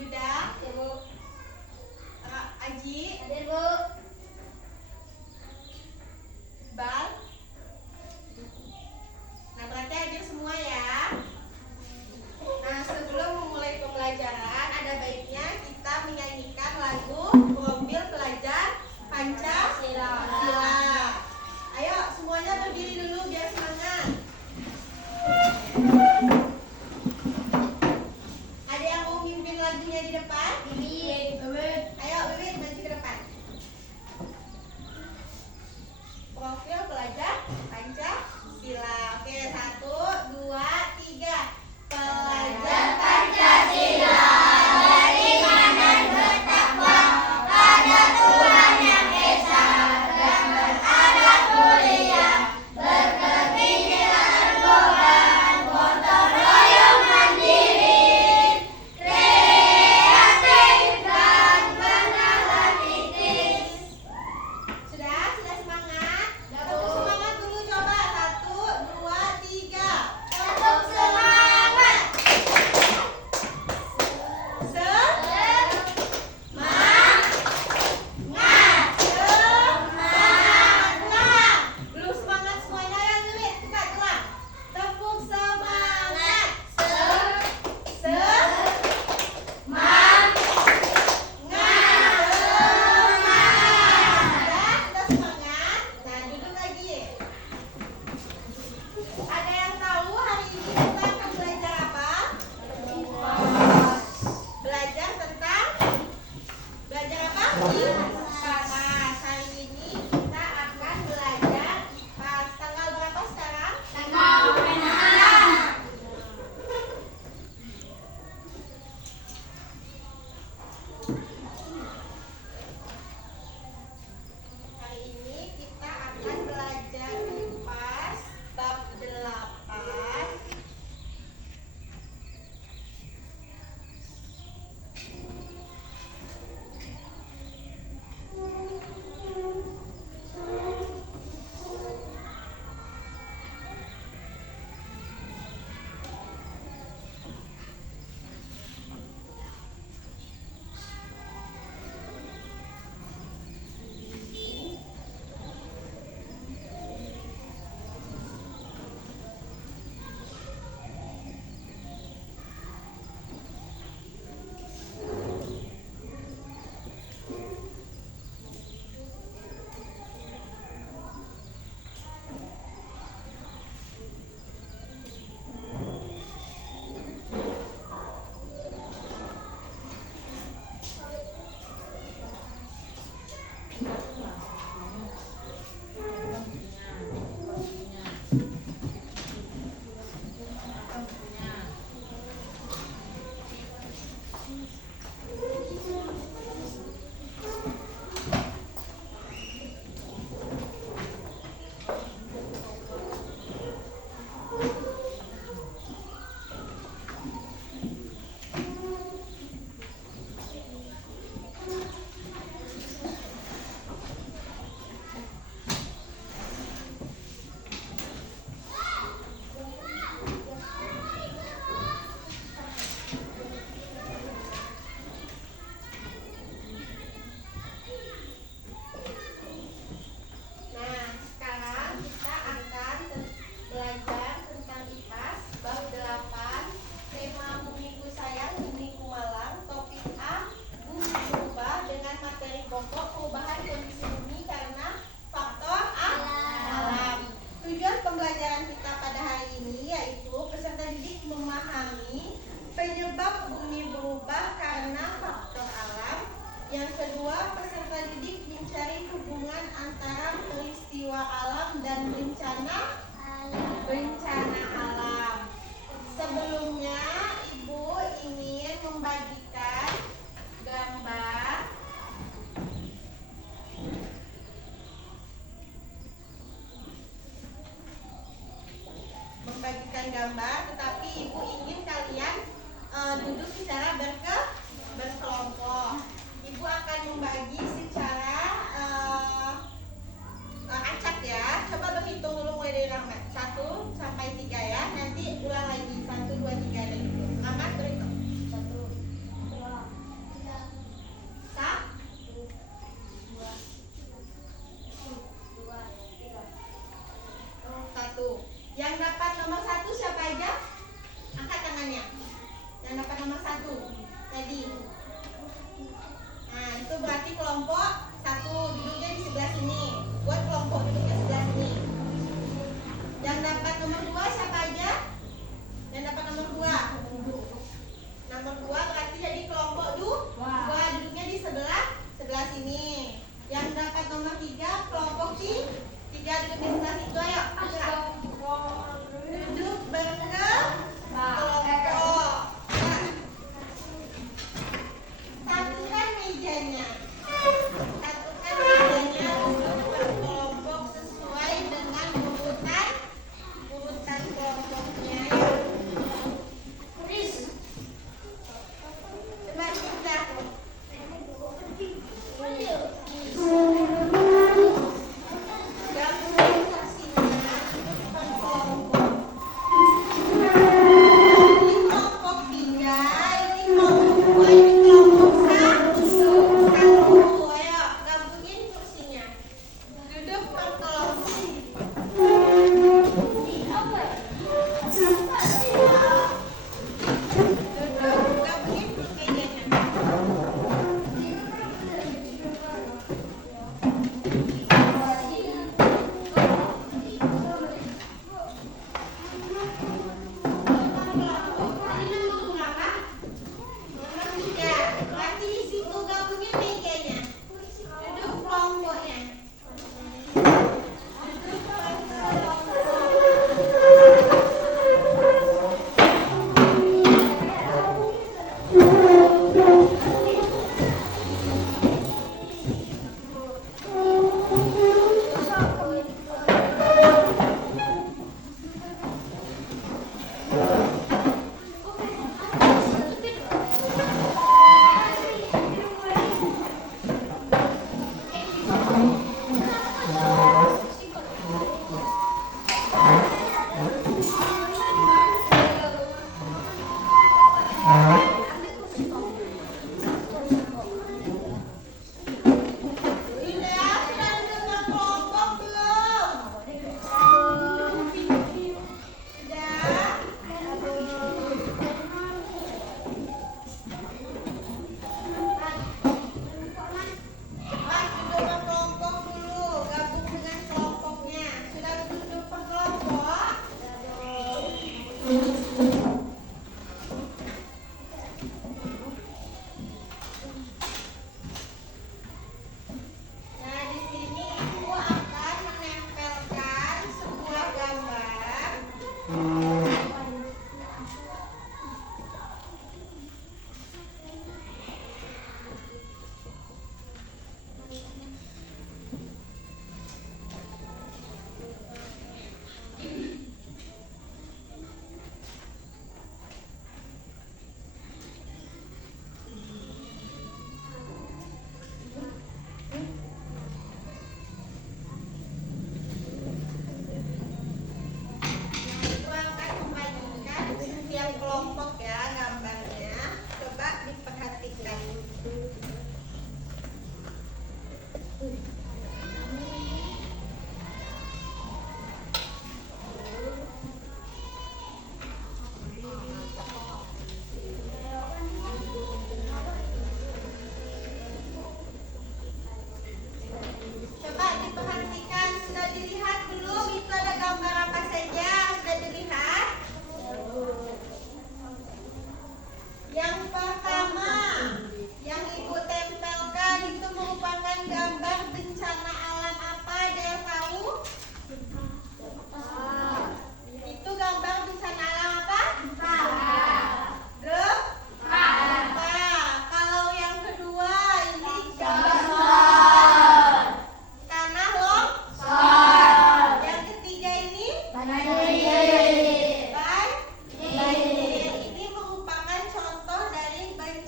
Yuda, Ya, Bu. Aji, Hadir, Bu. Bal. Nah, berarti hadir semua ya. Nah, sebelum memulai pembelajaran, ada baiknya kita menyanyikan lagu Profil Pelajar Pancasila. Ayo, semuanya berdiri dulu biar semangat. Ada yang mau mimpin lagunya di depan? Wiwit. Ayo, Wiwit maju ke depan. Profil Pelajar Pancasila. Oke, 1, 2, 3. Pelajar Pancasila beriman dan bertakwa pada Tuhan Yang Esa dan beradab mulia, berkepikiran tergoda, gotong royong mandiri, kreatif dan benar kritis. Sudah semangat? Ya, Bu. Tepuk semangat dulu coba. 1, 2, 3. Tepuk semangat. Belum semangat semuanya ya, Wiwit. Cepat ulang. Tepuk semangat. Sudah semangat. Nah, duduk lagi. Ada yang tahu hari ini kita akan belajar apa? Belajar tentang apa? IPAS. Hari ini kita akan belajar IPAS. Tanggal berapa sekarang? Tanggal 6. Hari ini kita akan belajar IPAS bab 8. Nah, sekarang kita akan belajar tentang IPAS bab 8. Tema Bumiku Sayang, Bumiku Malang. Topik A, bumi berubah dengan materi pokok perubahan kondisi bumi karena faktor alam. Tujuan pembelajaran kita pada hari ini yaitu peserta didik memahami penyebab bumi berubah karena faktor alam. Yang kedua, peserta didik mencari hubungan antara peristiwa alam dan bencana alam. Sebelumnya, Ibu ingin membagikan gambar, tetapi Ibu ingin kalian duduk secara berkelompok. Ibu akan membagi secara acak ya. Coba berhitung dulu mulai dari Rahmat. 1 sampai 3 ya. Nanti ulang lagi 1, 2, 3 dan gitu. Rahmat berhitung. 1, 2, tadi. Nah, itu berarti kelompok 1 duduknya di sebelah sini. Buat kelompok duduknya sebelah sini. Yang dapat nomor 2 siapa aja? Yang dapat nomor 2. Nomor 2 berarti jadi kelompok 2 duduknya di sebelah sini. Yang dapat nomor 3 kelompok 3 duduk di sebelah situ. Ayo. Duduk berkelompok. Nah, satukan mejanya. Satukan mejanya duduk berkelompok sesuai dengan urutan kelompoknya. Coba sudah. Gabungin kursinya per kelompok. Ini kelompok 3, ini kelompok 2, ini kelompok 1. Ayo gabungin kursinya. Duduk per kelompok. Duduk, gabungin mejanya. Berarti di situ gabungin mejanya. Duduk kelompoknya. Duduk sudah duduk kelompok belum? Sudah? Duduk per kelompok dulu, gabung dengan kelompoknya. Sudah duduk per kelompok? Nah, di sini Ibu akan menempelkan sebuah gambar. Ibu akan membagikan setiap kelompok ya gambarnya. Coba diperhatikan. Coba diperhatikan, sudah dilihat belum? Itu ada gambar apa saja? Sudah dilihat? Yang pertama, yang Ibu tempelkan itu merupakan gambar bencana alam apa? Ada yang tahu? Itu gambar bencana alam apa? Gempa. Kalau yang kedua ini tanah longsor. Yang ketiga ini banjir. Ini merupakan contoh dari bencana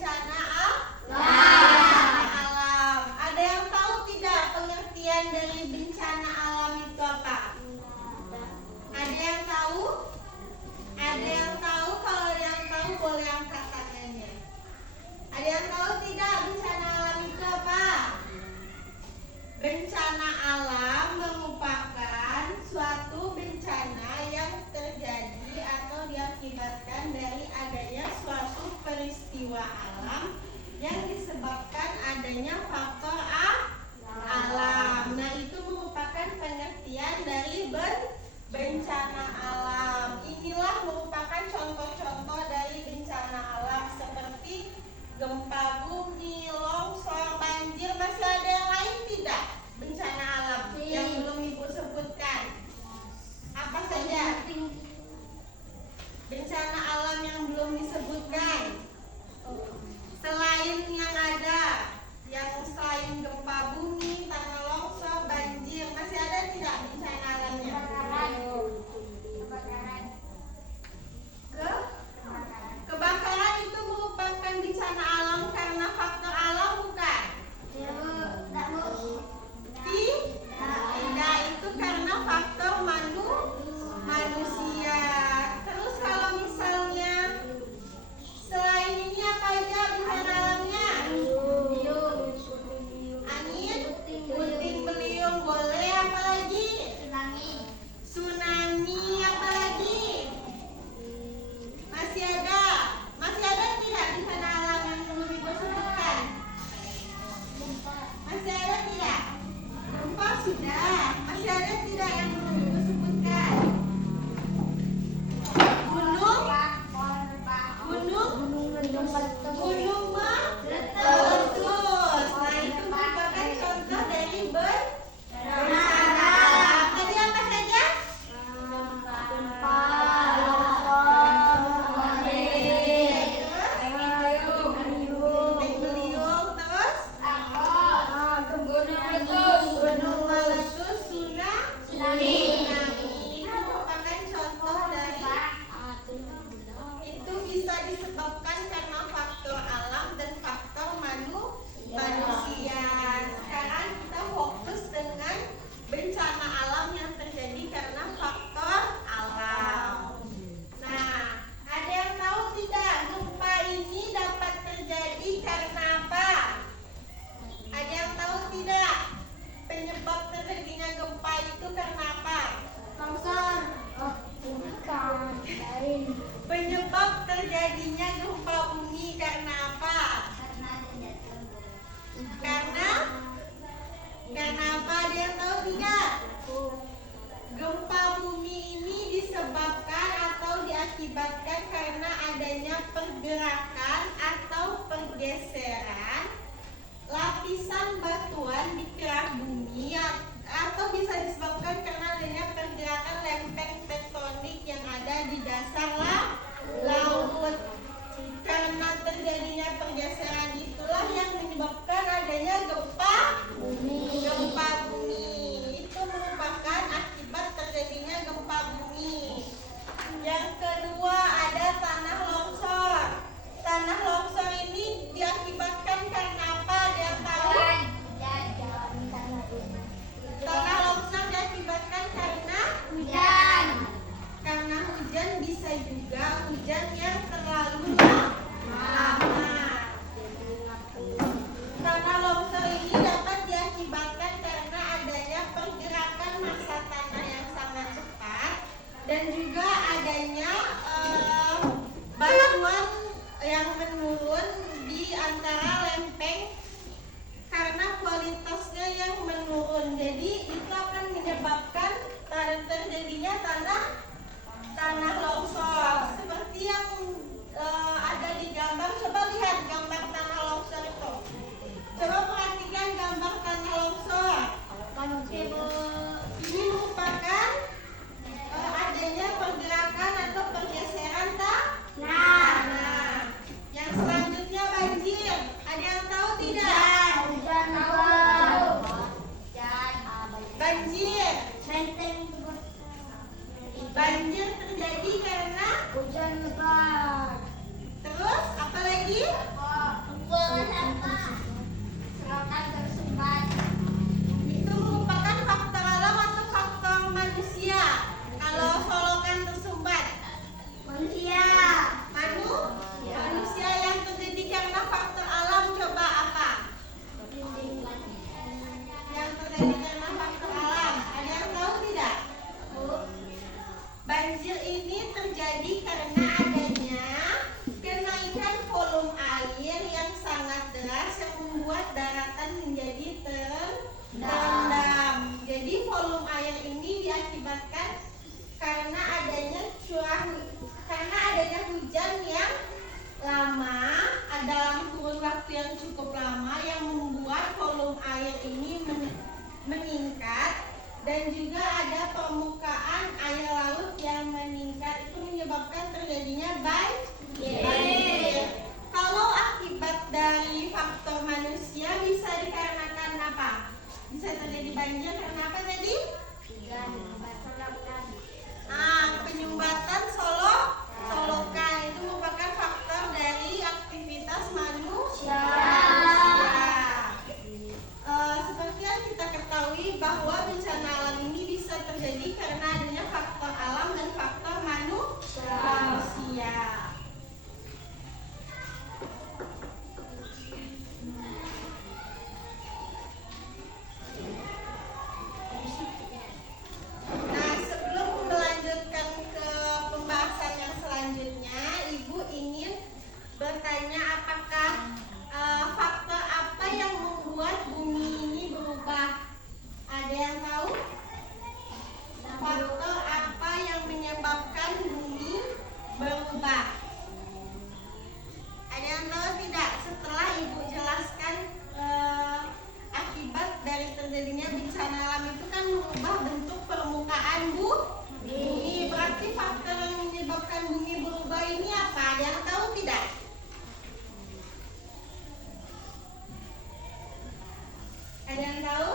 alam yang disebabkan adanya faktor alam. Nah, itu merupakan pengertian dari bencana alam. Inilah merupakan contoh-contoh dari bencana alam seperti gempa bumi, longsor, banjir. Masih ada yang lain tidak? Bencana alam yang belum Ibu sebutkan. Apa saja? Bencana alam yang belum disebutkan. Selain yang ada, yang selain gempa bumi, tanah longsor, banjir, masih ada tidak bencana alamnya? Kebakaran itu merupakan bencana alam karena faktor alam bukan? Tidak, itu karena faktor manusia. Terus kalau misalnya selain ini apa aja bencana alamnya? Angin, puting beliung boleh, apa lagi? Tsunami, apa lagi? Masih ada tidak bencana alam yang belum Ibu sebutkan? Masih ada tidak? Gempa sudah. Masih ada tidak yang belum Ibu sebutkan? Gunung meletus. Nah, itu merupakan contoh dari bencana alam. Tadi apa saja? Puting beliung, terus gunung meletus, tsunami. Itu merupakan contoh dari itu bisa disebabkan karena faktor alam dan faktor manusia. Sekarang kita fokus dengan bencana alam yang terjadi karena faktor alam. Nah, ada yang tahu tidak gempa ini dapat terjadi karena apa? Ada yang tahu tidak penyebab terjadinya gempa itu karena apa? Penyebab terjadinya gempa bumi karena apa? Karena apa? Ada yang tahu tidak? Gempa bumi ini disebabkan atau diakibatkan karena adanya pergerakan atau pergeseran lapisan batuan di kerak bumi, atau bisa disebabkan karena adanya pergerakan lempeng tektonik yang ada di dasar laut. Karena terjadinya pergeseran itulah yang menyebabkan adanya gempa bumi. Itu merupakan akibat terjadinya gempa bumi. Yang kedua ada tanah longsor. Tanah longsor ini diakibatkan karena apa? Ada yang tahu? Tanah longsor diakibatkan karena hujan. Karena hujan, bisa juga hujan yang terlalu lama. Tanah longsor ini dapat diakibatkan karena adanya pergerakan massa tanah yang sangat cepat dan juga adanya batuan yang menurun di antara lempeng karena kualitasnya yang menurun. Jadi itu akan menyebabkan terjadinya tanah longsor seperti yang ada di gambar. Coba lihat gambar tanah longsor itu. Coba perhatikan gambar tanah longsor. Ini merupakan adanya pergerakan atau pergeseran tanah. Yang selanjutnya banjir. Ada yang tahu tidak? Banjir terjadi membuat daratan menjadi terendam. Jadi volume air ini diakibatkan karena adanya hujan yang lama, dalam kurun waktu yang cukup lama yang membuat volume air ini meningkat, dan juga ada permukaan air laut yang meningkat, itu menyebabkan terjadinya banjir. Kalau akibat dari faktor manusia bisa dikarenakan apa? Bisa terjadi banjir karena apa tadi? Penyumbatan solokan itu merupakan faktor dari aktivitas manusia. Seperti yang kita ketahui bahwa bencana alam ini bisa terjadi karena adanya faktor alam dan faktor manusia. Nah, sebelum melanjutkan ke pembahasan yang selanjutnya, Ibu ingin bertanya apakah faktor apa yang membuat bumi ini berubah? Ada yang tahu? Faktor apa yang menyebabkan bumi berubah? Ada yang tahu tidak? Setelah Ibu jelaskan akibat dari terjadinya bencana alam itu kan mengubah bentuk permukaan bumi. Berarti faktor yang menyebabkan bumi berubah ini apa? Ada yang tahu tidak? Ada yang tahu?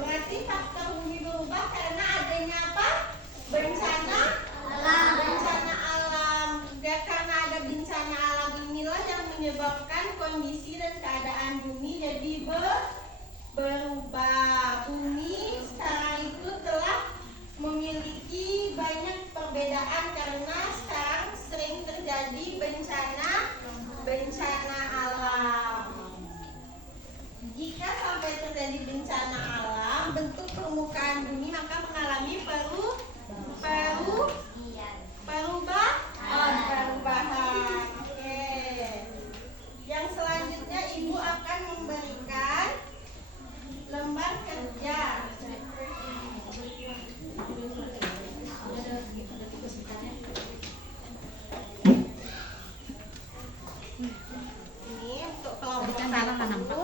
Berarti faktor bumi berubah karena adanya apa? Bencana alam. Bencana alam. Ya, karena ada bencana alam inilah yang menyebabkan kondisi dan keadaan bumi jadi berubah. Bumi sekarang itu telah memiliki banyak perbedaan karena sekarang sering terjadi bencana alam. Jika sampai terjadi bencana alam, bentuk permukaan bumi maka mengalami perubahan. Oke. Yang selanjutnya Ibu akan memberikan lembar kerja. Ini untuk kelompok satu.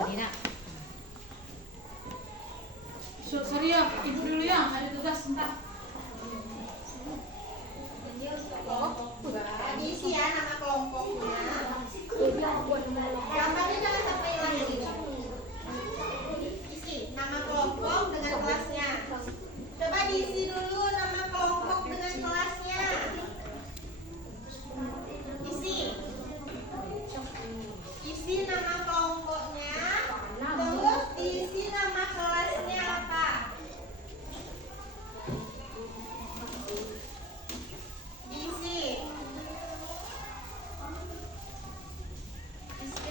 Sorry ya, ibu dulu ya, ada tugas sebentar. Diisi ya nama kelompoknya. Gambarnya jangan sampai hilang ini. Isi nama kelompok dengan kelasnya. Coba diisi dulu nama kelompok dengan kelasnya. Isi nama kelompoknya. Terus diisi nama kelasnya apa? Isi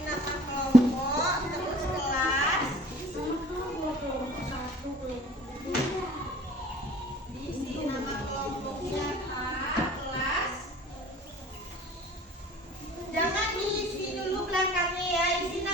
nama kelompok, terus kelas. Diisi nama kelompoknya kelas. Jangan diisi dulu belakangnya ya, isi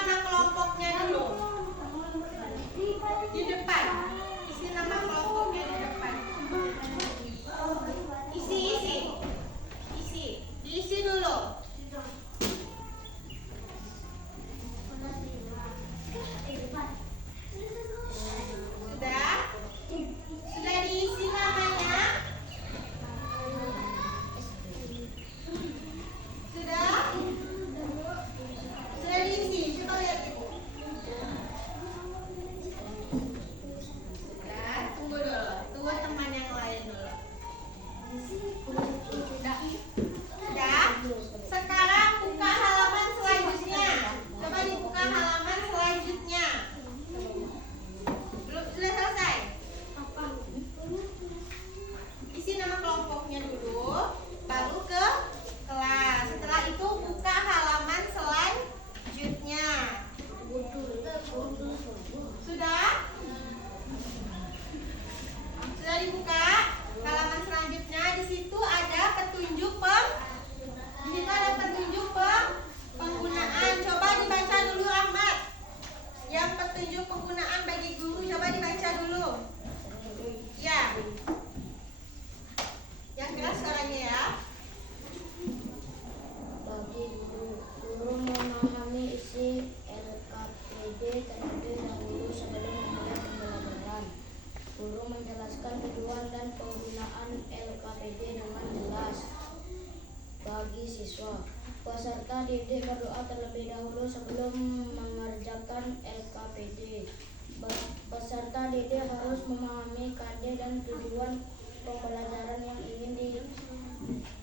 terlebih dahulu sebelum mengerjakan LKPD. Peserta didik harus memahami KD dan tujuan pembelajaran yang ingin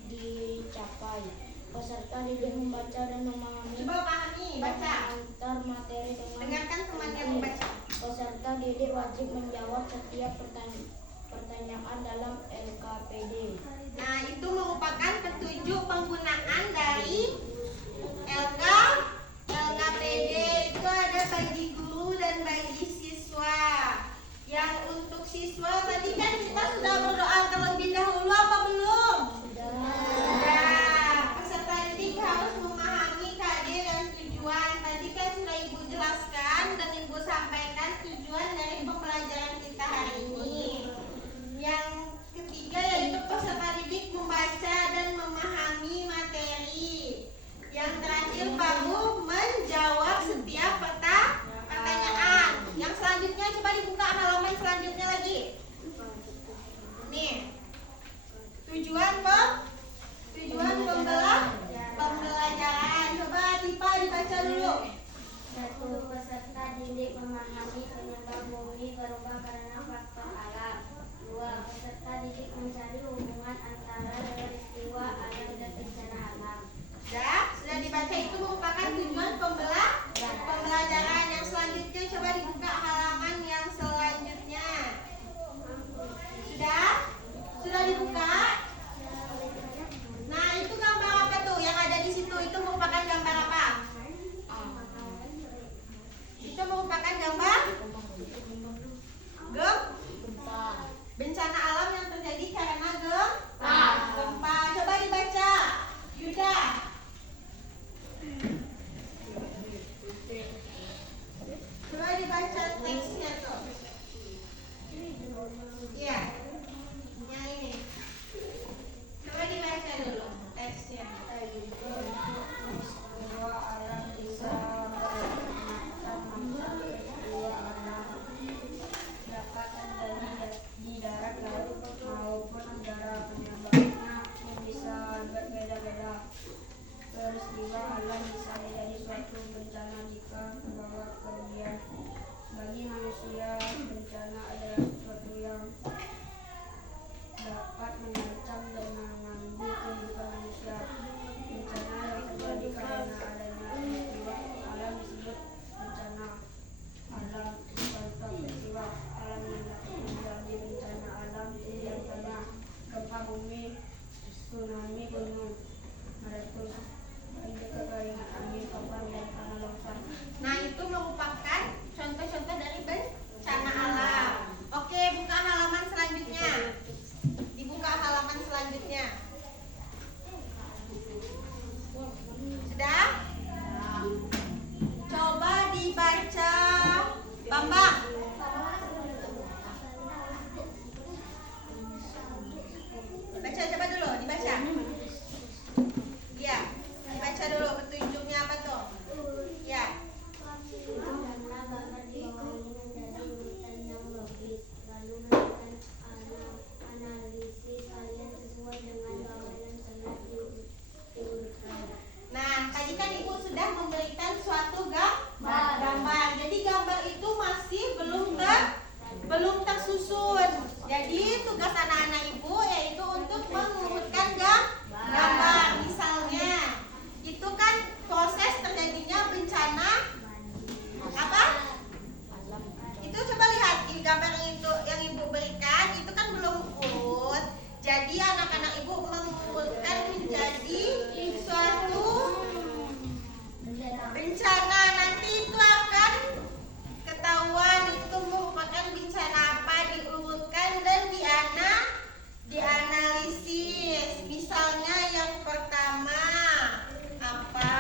dicapai. Peserta didik membaca dan memahami Coba pahami, baca. antar materi dengan Dengarkan temannya teliti. membaca. Peserta didik wajib menjawab setiap pertanyaan dalam LKPD. Nah, itu merupakan petunjuk penggunaan dari LKPD. Itu ada bagi guru dan bagi siswa. Yang untuk siswa tadi kan kita sudah berdoa terlebih dahulu apa belum? Sudah. Peserta didik harus memahami KD dan tujuan. Tadi kan sudah Ibu jelaskan dan Ibu sampaikan tujuan dari pembelajaran kita hari ini. Yang ketiga yaitu peserta didik membaca dan memahami materi. Yang terakhir baru menjawab setiap pertanyaan. Yang selanjutnya coba dibuka halaman selanjutnya lagi. Nih. Tujuan pembelajaran. Coba Tipa dibaca dulu. 1. Peserta didik memahami penyebab bumi berubah karena faktor alam. 2. Peserta didik mencari hubungan antara peristiwa alam dan bencana alam. Sudah dibaca, itu merupakan tujuan pembelajaran. Yang selanjutnya coba dibuka halaman yang selanjutnya. Sudah dibuka? Nah, itu gambar apa tuh yang ada di situ? Itu merupakan gambar apa? Itu merupakan gambar bencana alam yang terjadi karena gempa. Coba dibaca, Yuda. Coba dibaca teksnya tuh. Iya, yang ini. Coba dibaca dulu teksnya. Dapat terjadi di darat, laut maupun udara. Penyebabnya bisa berbeda-beda. Peristiwa alam bisa menjadi suatu bencana jika membawa kerugian bagi manusia. Bencana adalah sesuatu yang dapat mengancam dan mengganggu kehidupan manusia. Bencana yang terjadi karena adanya peristiwa alam disebut bencana alam. Contoh peristiwa alam yang dapat menjadi bencana alam diantaranya gempa bumi, tsunami, gunung meletus, kekeringan, angin topan, dan tanah longsor. Nah, itu merupakan contoh-contoh dari bencana alam. Oke, buka halaman selanjutnya. Dibuka halaman selanjutnya. Sudah? Coba dibaca, Bambang. Baca coba dulu, dibaca. Iya, dibaca dulu petunjuknya apa tuh? Ya. Karena gambar di bawah ini menjadi urutan yang logis, lalu melakukan analisis kalian sesuai dengan gambar yang telah diurutkan. Nah, tadi kan Ibu sudah memberikan suatu gambar. Jadi gambar itu masih belum tersusun. Jadi tugas anak-anak Ibu yaitu untuk mengurutkan gambar. Misalnya, itu kan proses terjadinya bencana apa? Itu coba lihat di gambar itu yang Ibu berikan, itu kan belum urut. Jadi anak-anak Ibu mengurutkan menjadi suatu bencana. Nanti itu akan ketahuan itu merupakan bencana apa, diurutkan dan dianalisis. Misalnya yang pertama apa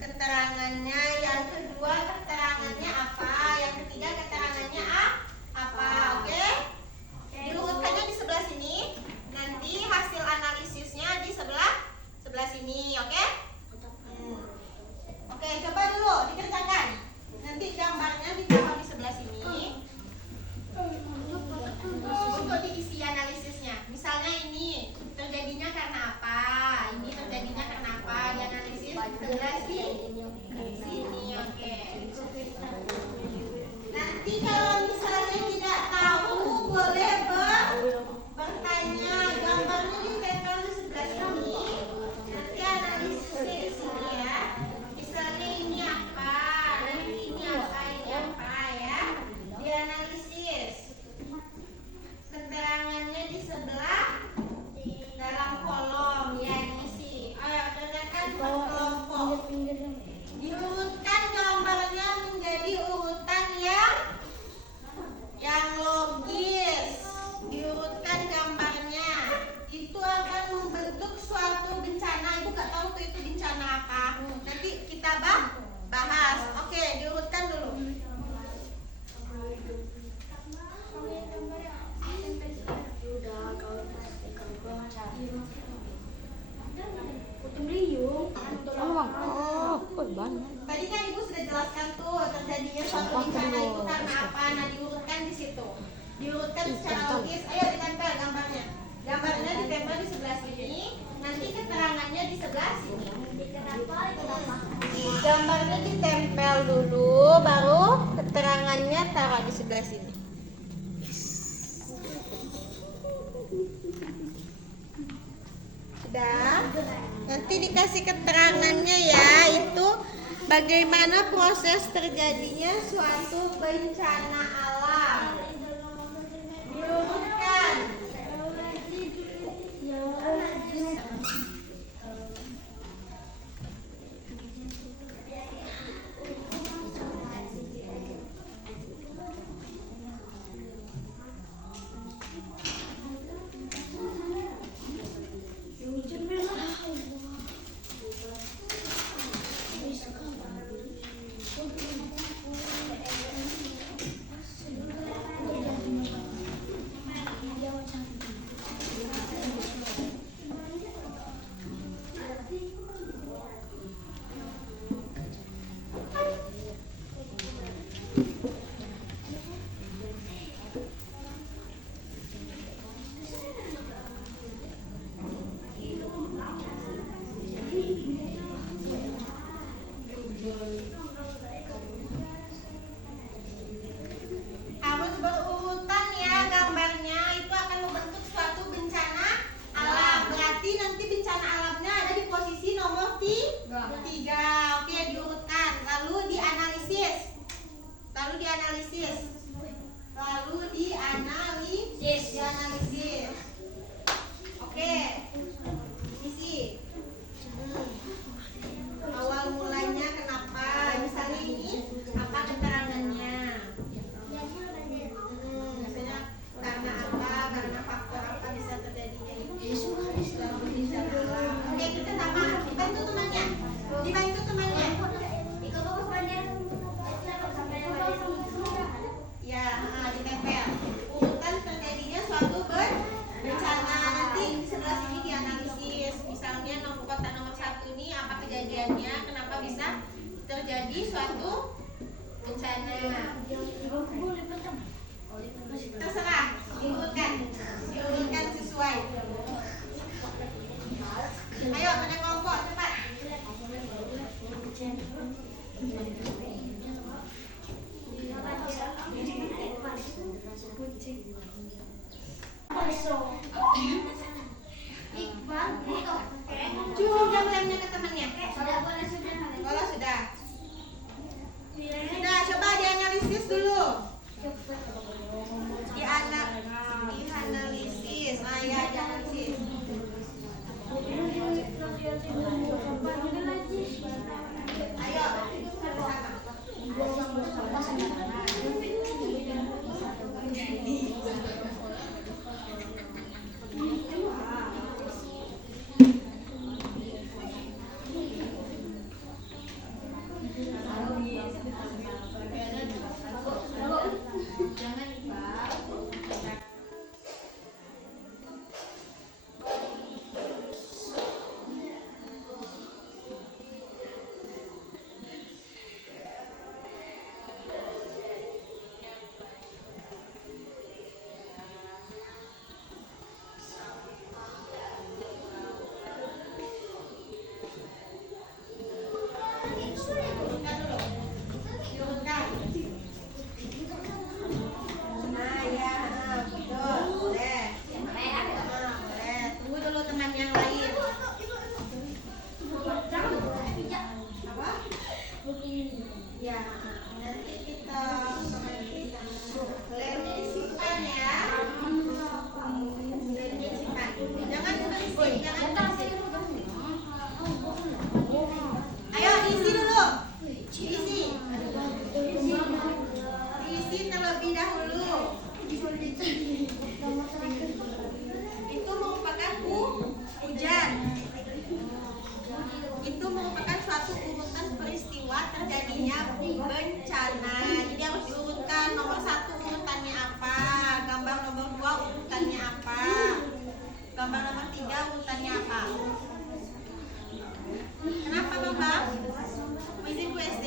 keterangannya, yang kedua keterangannya apa, yang ketiga keterangannya apa. Oke? Diurutkannya di sebelah sini, nanti hasil analisisnya di sebelah sini. Oke? Oke, coba dulu dikerjakan. Nanti gambarnya ditaruh di sebelah sini untuk diisi analisisnya. sini. Oke. Nanti kalau misalnya tidak tahu boleh bertanya. Gambarnya ditempel di sebelah sini. Nanti analisis di sini ya. Misalnya ini apa, nanti ini apa ya. Dianalisis. Keterangannya di sebelah dalam kolom ya diisi. Ayo tanyakan per kelompok. Diurutkan gambarnya menjadi urutan yang logis. Diurutkan gambarnya. Itu akan membentuk suatu bencana. Ibu gak tahu tuh itu bencana apa. Nanti kita bahas. Oke, diurutkan dulu. Tadi kan ibu sudah jelaskan tuh terjadinya suatu bencana itu karena apa. Nah, diurutkan di situ. Diurutkan secara logis. Ayo ditempel gambarnya. Gambarnya ditempel di sebelah sini. Nanti keterangannya di sebelah sini. Gambarnya ditempel dulu, baru keterangannya taruh di sebelah sini. Sudah. Nanti dikasih keterangannya ya, itu bagaimana proses terjadinya suatu bencana alam. Diurutkan. Harus berurutan ya gambarnya. Itu akan membentuk suatu bencana alam. Berarti nanti bencana alamnya ada di posisi nomor 3. Oke, diurutkan. Lalu dianalisis. Dianalisis. Oke. Isi. Awal mulanya kenapa? Misalnya ini apa keterangannya? Misalnya karena apa? Karena faktor apa bisa terjadinya itu? Oke, kita sama. Dibantu temannya. Ya, ditempel. Urutan terjadinya suatu bencana. Nanti di sebelah sini dianalisis. Misalnya kotak nomor 1 ini apa kejadiannya? Kenapa bisa terjadi suatu bencana? Terserah, diurutkan sesuai. Ayo, pada kelompok cepat. Cuma jam-jamnya ke temannya. Kalau sudah. Sudah, coba dianalisis dulu. Dianalisis. Nah, ya, dianalisis. Ayo, bersama. Ya, nanti kita lemnya simpan ya. Lemnya simpan. Jangan berisi, jangan berisi. Ayo diisi dulu. Diisi. Diisi terlebih dahulu. Itu merupakan hujan. Itu merupakan suatu urutan peristiwa terjadinya bencana. Jadi harus diurutkan. Nomor 1 urutannya apa? Gambar nomor 2 urutannya apa? Gambar nomor 3 urutannya apa? Kenapa Bambang? Mau izin Bu SD?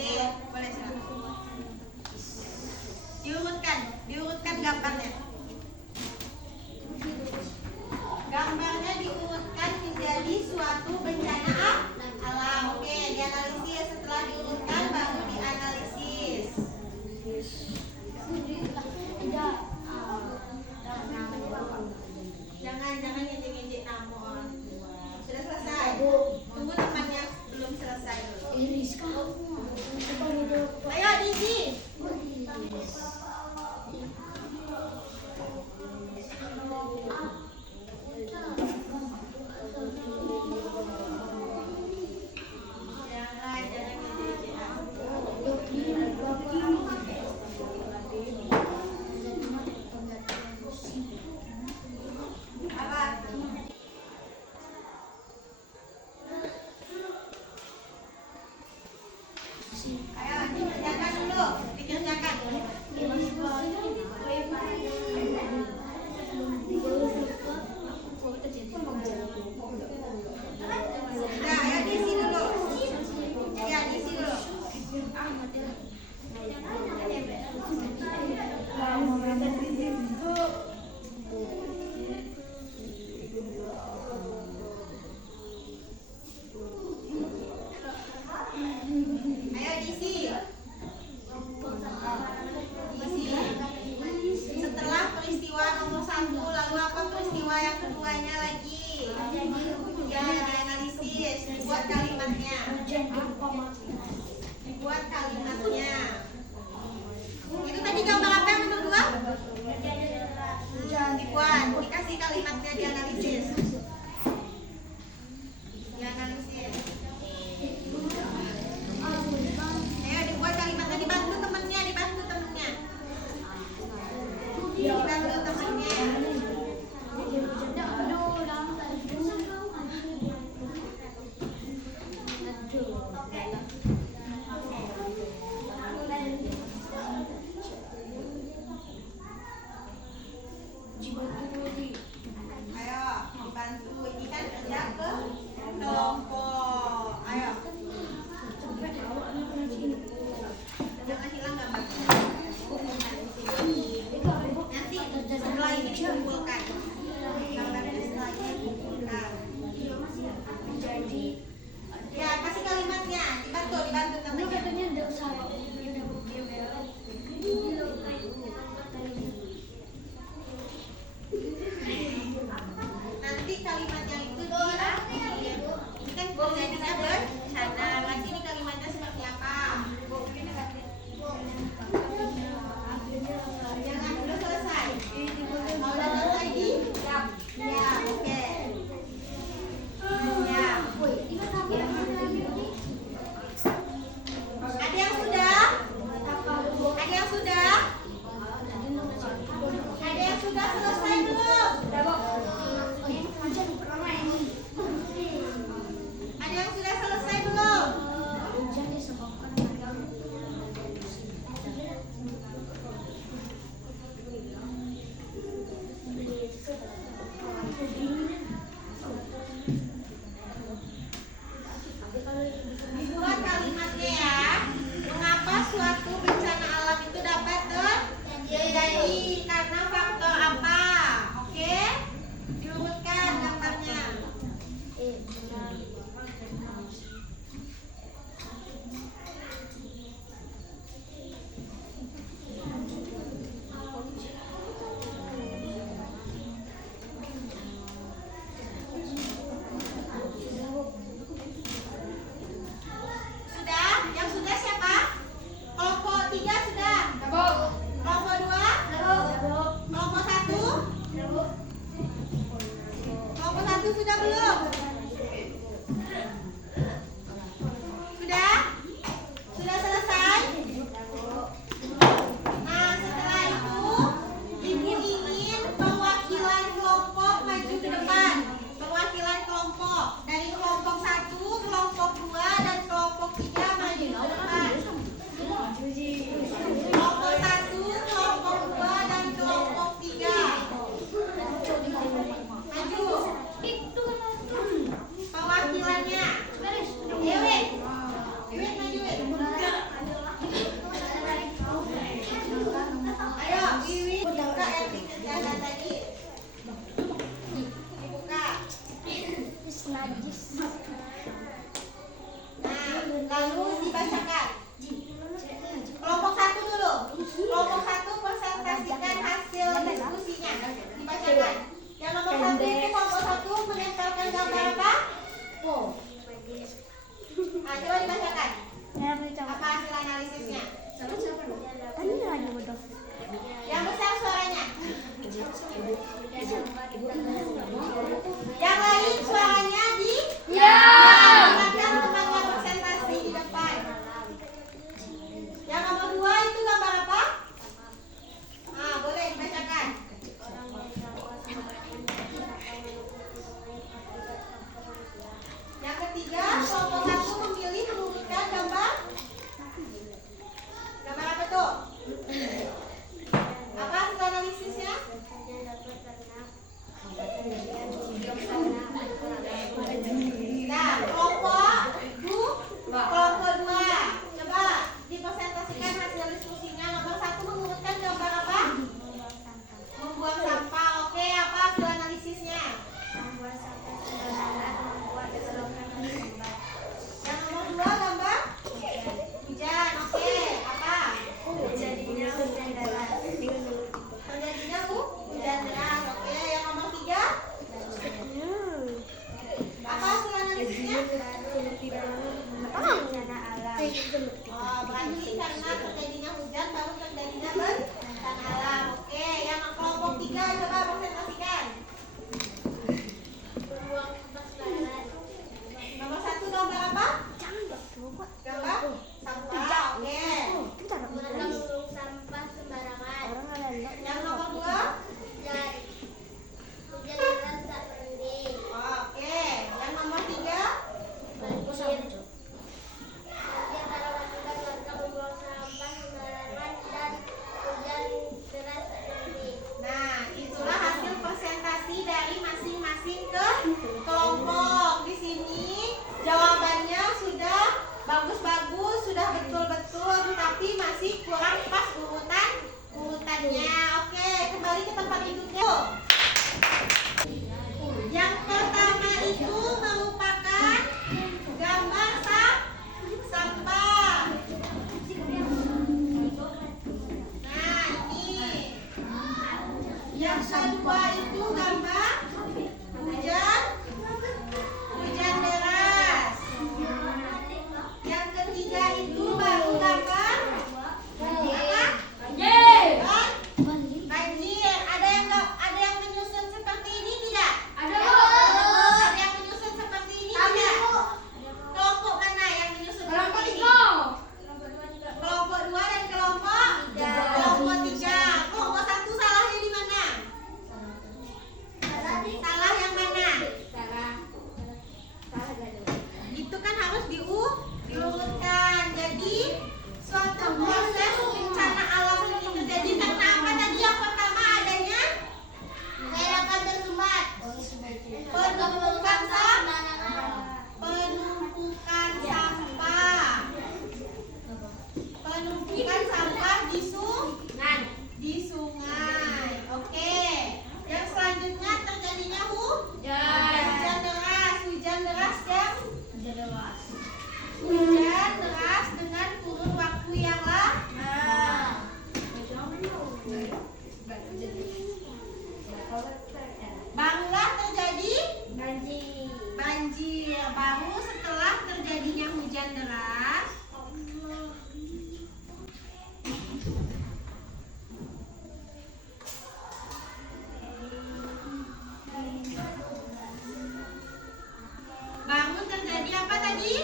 Boleh silakan. Diurutkan gambarnya. Gambarnya diurutkan menjadi suatu bencana alam. Oke, dianalisis. Setelah diurutkan baru dianalisis. Jangan ngejek-ngejek namun. Sudah selesai. Tunggu temannya belum selesai dulu. Ayo diisi. Jangan ngejek-ngejek. Apa? Ayo dikerjakan dulu, dikerjakan. Nah, ayo diisi dulu. Ya, diisi dulu. Ayo diisi. Diisi. Setelah peristiwa nomor 1, lalu apa peristiwa yang keduanya lagi? Ya, dianalisis. Dibuat kalimatnya. Dibuat kalimatnya. Itu tadi gambar apa yang nomor 2? Dibuat. Dikasih kalimatnya, dianalisis. Dianalisis. Ayo dibuat kalimatnya, dibantu temennya. Dibantu temennya. Ayo dibantu Oh, berarti karena terjadinya hujan baru terjadinya bencana alam. Oke, yang kelompok 3 coba presentasikan. Nomor 1 gambar apa? Gambar sampah. Oke. Membuang sampah sembarangan. Yang nomor 2? Hujan deras tak berhenti. Oke. Yang nomor 3? Banjir. Antara masyarakat warga membuang sampah sembarangan dan hujan deras tak berhenti. Nah, itulah hasil presentasi dari masing-masing kelompok. Di sini jawabannya sudah bagus-bagus, sudah betul-betul, tapi masih kurang pas urutannya. Oke, kembali ke tempat duduknya. Yang pertama itu merupakan gambar sampah. Nah, ini. Yang kedua itu gambar hujan deras. Yang ketiga itu baru gambar apa? Banjir. Ada yang menyusun seperti ini tidak? Ada yang menyusun seperti ini tidak? Kelompok mana yang menyusun seperti ini? Kelompok 2 dan kelompok 3. Kelompok 1 salahnya di mana? Salah yang mana? Itu kan harus diurutkan. Jadi suatu proses bencana alam ini terjadi karena apa tadi? Yang pertama adanya Masyarakat tersumbat. penumpukan sampah di sungai. Oke. Yang selanjutnya terjadinya hujan deras. Hujan deras dengan kurun waktu yang lama. Barulah terjadi banjir. Baru setelah terjadinya hujan deras. Baru terjadi apa tadi?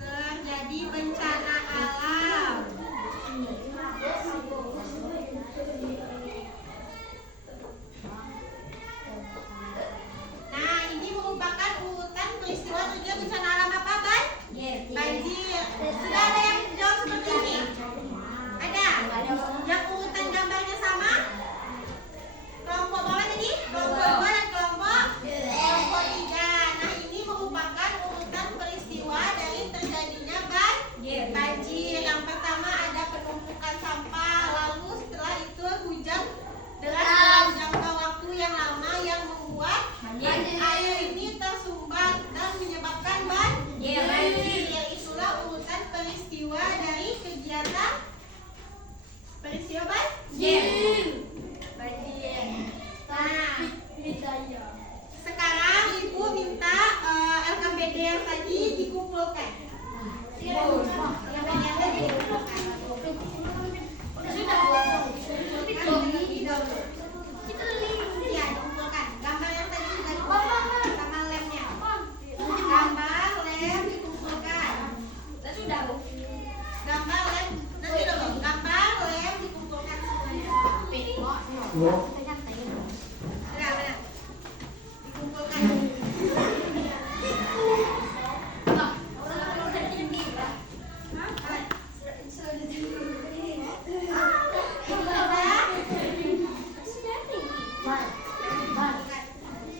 Terjadi bencana alam. Nah, ini merupakan urutan peristiwa terjadi bencana alam apa, Bay? Banjir. Sudah ada yang jawab seperti ini? Ada? Yang urutan gambarnya sama? Kelompok berapa tadi? Kelompok 2 dan kelompok 3. Nah, ini merupakan urutan peristiwa dari terjadinya banjir. Yang pertama ada penumpukan sampah, lalu setelah itu hujan deras dalam jangka waktu yang lama yang membuat air ini tersumbat dan menyebabkan banjir. Itulah urutan peristiwa dari kegiatan peristiwa banjir. Nah, sekarang Ibu minta LKPD yang tadi dikumpulkan. LKPD yang tadi dikumpulkan. Iya, dikumpulkan. Gambar yang tadi sudah dikumpulkan sama lemnya. Gambar lem dikumpulkan. Gambar lem nanti dulu. Gambar lem dikumpulkan semuanya. Benar. Dikumpulkan.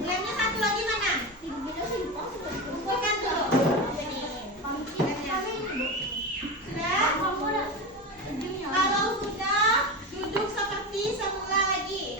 Lemnya satu lagi mana? Kumpulkan dulu. Sudah? Kalau sudah, duduk seperti semula lagi.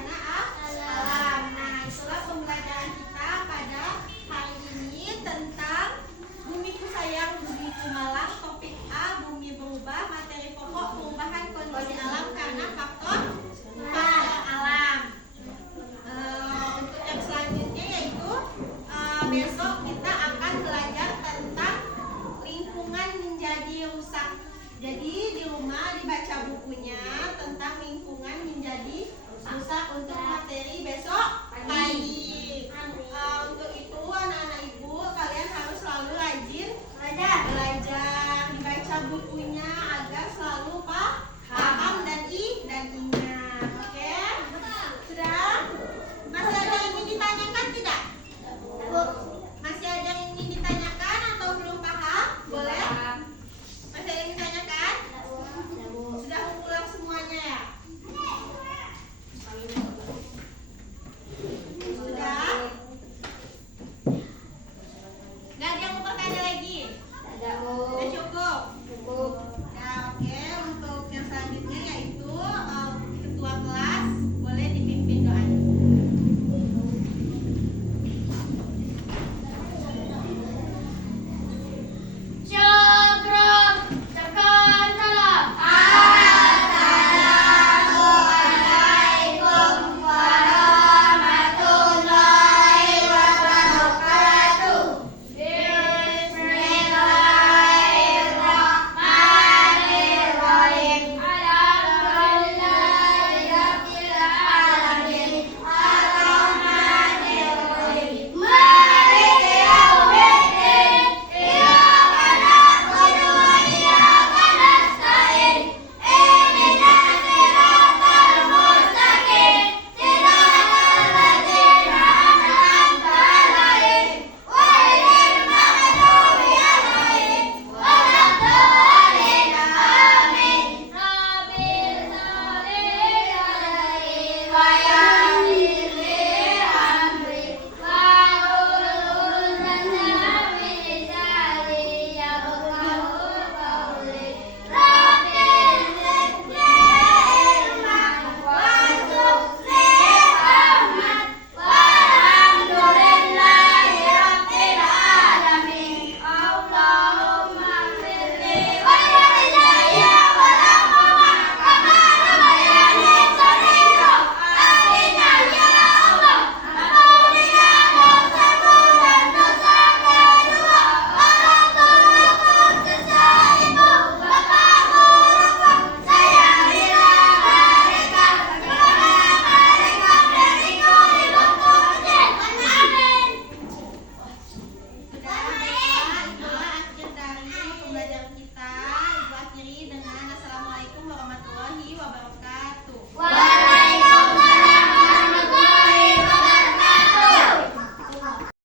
bencana alam. Nah, itulah pembelajaran kita pada hari ini tentang Bumiku Sayang, Bumiku Malang. Topik A, bumi berubah. Materi pokok, perubahan kondisi alam karena faktor alam. Untuk yang selanjutnya yaitu besok kita akan belajar tentang lingkungan menjadi rusak. Jadi di rumah dibaca bukunya tentang lingkungan menjadi rusak untuk materi besok.